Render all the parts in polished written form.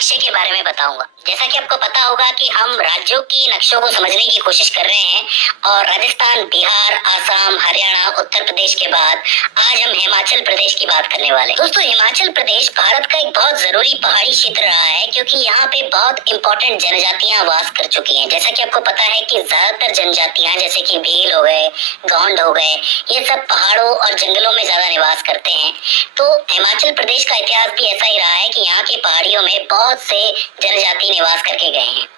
नक्शे के बारे में बताऊंगा। जैसा कि आपको पता होगा कि हम राज्यों की नक्शों को समझने की कोशिश कर रहे हैं और राजस्थान, बिहार, आसाम, हरियाणा, उत्तर प्रदेश के बाद आज हम हिमाचल प्रदेश की बात करने वाले हैं। दोस्तों, हिमाचल प्रदेश भारत का एक बहुत जरूरी पहाड़ी क्षेत्र रहा है क्योंकि यहाँ पे बहुत इंपॉर्टेंट जनजातियां वास कर चुकी हैं। जैसा कि आपको पता है कि ज्यादातर जनजातियां जैसे कि भील हो गए, गौंड हो गए, ये सब पहाड़ों और जंगलों में ज्यादा निवास करते हैं। तो हिमाचल प्रदेश का इतिहास भी ऐसा ही रहा है कि यहाँ की पहाड़ियों में बहुत से जनजाति निवास करके गए हैं।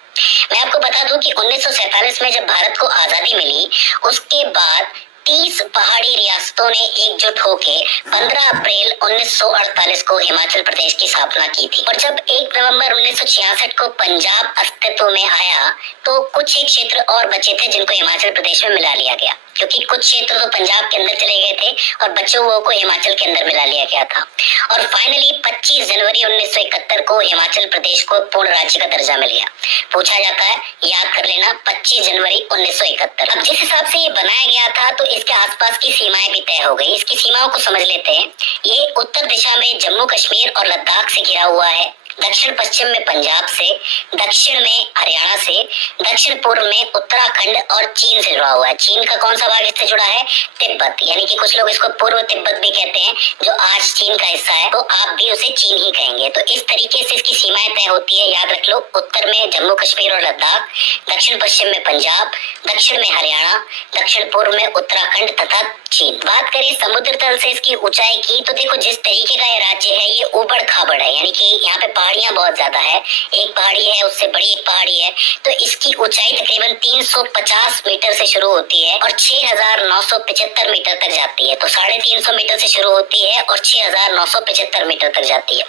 मैं आपको बता दूं कि 1947 में जब भारत को आजादी मिली, उसके बाद 30 पहाड़ी रियासतों ने एकजुट होकर 15 अप्रैल 1948 को हिमाचल प्रदेश की स्थापना की थी। और जब 1 नवंबर 1966 को पंजाब अस्तित्व में आया तो कुछ एक क्षेत्र और बचे थे जिनको हिमाचल प्रदेश में मिला लिया गया, क्योंकि कुछ क्षेत्र तो पंजाब के अंदर चले गए थे और बच्चों वो को हिमाचल के अंदर मिला लिया गया था। और फाइनली 25 जनवरी 1971 को हिमाचल प्रदेश को पूर्ण राज्य का दर्जा मिल गया। पूछा जाता है, याद कर लेना, 25 जनवरी 1971। अब जिस हिसाब से ये बनाया गया था तो इसके आसपास की सीमाएं भी तय हो गई। इसकी सीमाओं को समझ लेते हैं। ये उत्तर दिशा में जम्मू कश्मीर और लद्दाख से घिरा हुआ है, दक्षिण पश्चिम में पंजाब से, दक्षिण में हरियाणा से, दक्षिण पूर्व में उत्तराखंड और चीन से जुड़ा हुआ है। चीन का कौन सा भाग इससे जुड़ा है? तिब्बत, यानी कि कुछ लोग इसको पूर्व तिब्बत भी कहते हैं, जो आज चीन का हिस्सा है, तो आप भी उसे चीन ही कहेंगे। तो इस तरीके से इसकी सीमाएं तय होती है, याद रख लो। उत्तर में जम्मू कश्मीर और लद्दाख, दक्षिण पश्चिम में पंजाब, दक्षिण में हरियाणा, दक्षिण पूर्व में उत्तराखंड तथा चीन। बात करें समुद्र तल से इसकी ऊंचाई की, तो देखो जिस तरीके का ये राज्य है ये ऊबड़ खाबड़ है, यानी कि यहाँ पे पहाड़ियां बहुत ज्यादा है। एक पहाड़ी है, उससे बड़ी एक पहाड़ी है, तो इसकी ऊंचाई तकरीबन 350 मीटर से शुरू होती है और 6975 मीटर तक जाती है। तो 350 मीटर से शुरू होती है और 6975 मीटर तक जाती है।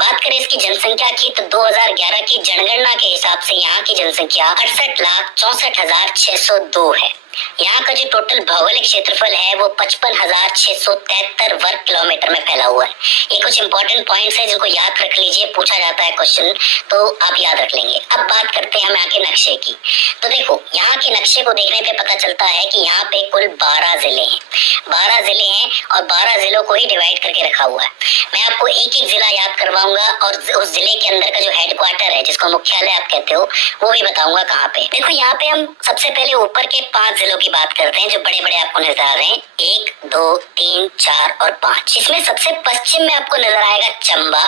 बात करें इसकी जनसंख्या की, तो 2011 की जनगणना के हिसाब से यहाँ की जनसंख्या 68,64,602 है। यहाँ का जो टोटल भौगोलिक क्षेत्रफल है वो 55,673 वर्ग किलोमीटर में फैला हुआ है। ये कुछ इंपॉर्टेंट पॉइंट्स हैं जिनको याद रख लीजिए, पूछा जाता है क्वेश्चन तो आप याद रख लेंगे। अब बात करते हैं हम यहाँ के नक्शे की। तो देखो, यहाँ के नक्शे को देखने पे पता चलता है कि यहाँ पे कुल 12 जिले हैं। 12 जिले हैं और 12 जिलों को ही डिवाइड करके रखा हुआ है। मैं आपको एक एक जिला याद करवाऊंगा और उस जिले के अंदर का जो हेडक्वार्टर है, जिसको मुख्यालय आप कहते हो, वो भी बताऊंगा कहाँ पे। देखो, यहाँ पे हम सबसे पहले ऊपर के 5 जिलों की बात करते हैं जो बड़े बड़े आपको नजर आ रहे हैं, 1, 2, 3, 4 और 5। इसमें सबसे पश्चिम में आपको नजर आएगा चंबा।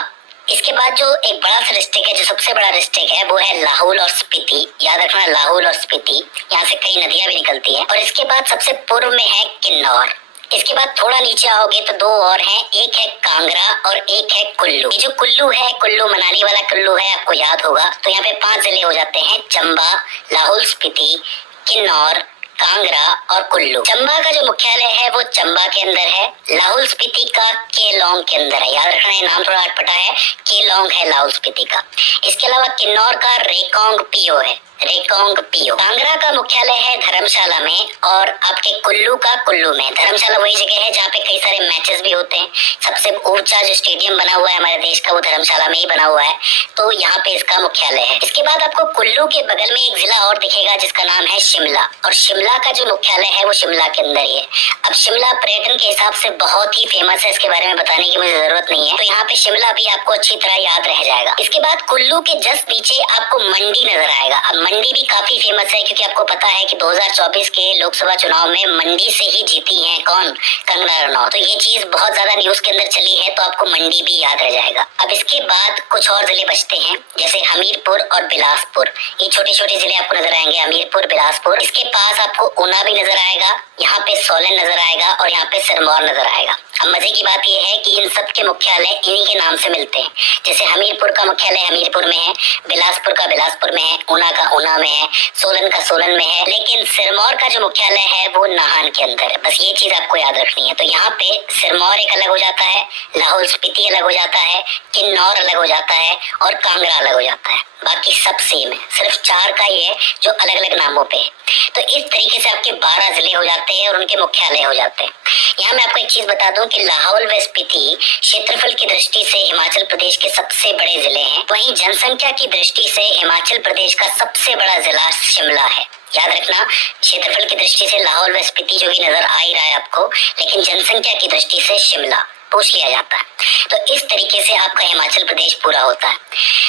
इसके बाद जो एक बड़ा सा डिस्ट्रिक्ट है, जो सबसे बड़ा डिस्ट्रिक्ट है, वो है लाहौल और स्पीति। याद रखना, लाहौल और स्पीति, यहाँ से कई नदियां भी निकलती है। और इसके बाद सबसे पूर्व में है किन्नौर। इसके बाद थोड़ा नीचे आओगे तो 2 और हैं, एक है कांगड़ा और एक है कुल्लू। ये जो कुल्लू है, कुल्लू मनाली वाला कुल्लू है, आपको याद होगा। तो यहाँ पे 5 जिले हो जाते हैं, चंबा, लाहौल स्पीति, किन्नौर, कांगड़ा और कुल्लू। चंबा का जो मुख्यालय है वो चंबा के अंदर है। लाहौल स्पीति का केलोंग के अंदर है। याद रखना, ये नाम थोड़ा अटपटा है, केलोंग है लाहौल स्पीति का। इसके अलावा किन्नौर का रेकोंग पियो है, रेकोंग पियो। कांगड़ा का मुख्यालय है धर्मशाला में और आपके कुल्लू का कुल्लू में। धर्मशाला वही जगह है जहाँ पे कई सारे मैचेस भी होते हैं। सबसे ऊंचा जो स्टेडियम बना हुआ है हमारे देश का, वो धर्मशाला में ही बना हुआ है, तो यहाँ पे इसका मुख्यालय है। इसके बाद आपको कुल्लू के बगल में एक जिला और दिखेगा जिसका नाम है शिमला, और शिमला का जो मुख्यालय है वो शिमला के अंदर ही है। अब शिमला पर्यटन के हिसाब से बहुत ही फेमस है, इसके बारे में बताने की मुझे जरूरत नहीं है, तो यहाँ पे शिमला भी आपको अच्छी तरह याद रह जाएगा। इसके बाद कुल्लू के जस्ट नीचे आपको मंडी नजर आएगा। अब मंडी भी काफी फेमस है क्योंकि आपको पता है कि 2024 के लोकसभा चुनाव में मंडी से ही जीती है कौन? कंगना रनौत। तो ये चीज बहुत ज्यादा न्यूज के अंदर चली है, तो आपको मंडी भी याद रह जाएगा। अब इसके बाद कुछ और जिले बचते हैं, जैसे हमीरपुर और बिलासपुर। ये छोटे छोटे जिले आपको नजर आएंगे, हमीरपुर, बिलासपुर। इसके पास आपको ऊना भी नजर आएगा, यहाँ पे सोलन नजर आएगा और यहाँ पे सिरमौर नजर आएगा। अब मजे की बात यह है कि इन सब के मुख्यालय इन्हीं के नाम से मिलते हैं। जैसे हमीरपुर का मुख्यालय हमीरपुर में है, बिलासपुर का बिलासपुर में है, ऊना का ऊना में है, सोलन का सोलन में है, लेकिन सिरमौर का जो मुख्यालय है वो नाहन के अंदर है। बस ये चीज आपको याद रखनी है। तो यहाँ पे सिरमौर एक अलग हो जाता है, लाहौल स्पीति अलग हो जाता है, किन्नौर अलग हो जाता है और कांगड़ा अलग हो जाता है। बाकी सब सेम है, सिर्फ 4 का ही है जो अलग अलग नामों पे है। तो इस तरीके से आपके 12 जिले हो जाते हैं और उनके मुख्यालय हो जाते हैं। यहाँ मैं आपको एक चीज बता दूं कि लाहौल व स्पीति क्षेत्रफल की दृष्टि से हिमाचल प्रदेश के सबसे बड़े जिले हैं, वहीं जनसंख्या की दृष्टि से हिमाचल प्रदेश का सबसे बड़ा जिला शिमला है। याद रखना, क्षेत्रफल की दृष्टि से लाहौल व स्पीति जो कि नजर आ ही रहा है आपको, लेकिन जनसंख्या की दृष्टि से शिमला। पूछ लिया जाता है। तो इस तरीके से आपका हिमाचल प्रदेश पूरा होता है।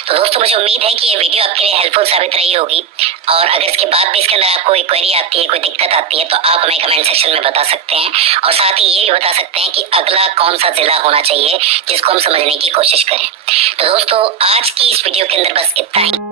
तो दोस्तों मुझे उम्मीद है कि ये वीडियो आपके लिए हेल्पफुल साबित रही होगी, और अगर इसके बाद भी इसके अंदर आपको कोई क्वेरी आती है, कोई दिक्कत आती है, तो आप हमें कमेंट सेक्शन में बता सकते हैं, और साथ ही ये भी बता सकते हैं कि अगला कौन सा जिला होना चाहिए जिसको हम समझने की कोशिश करें। तो दोस्तों आज की इस वीडियो के अंदर बस इतना ही।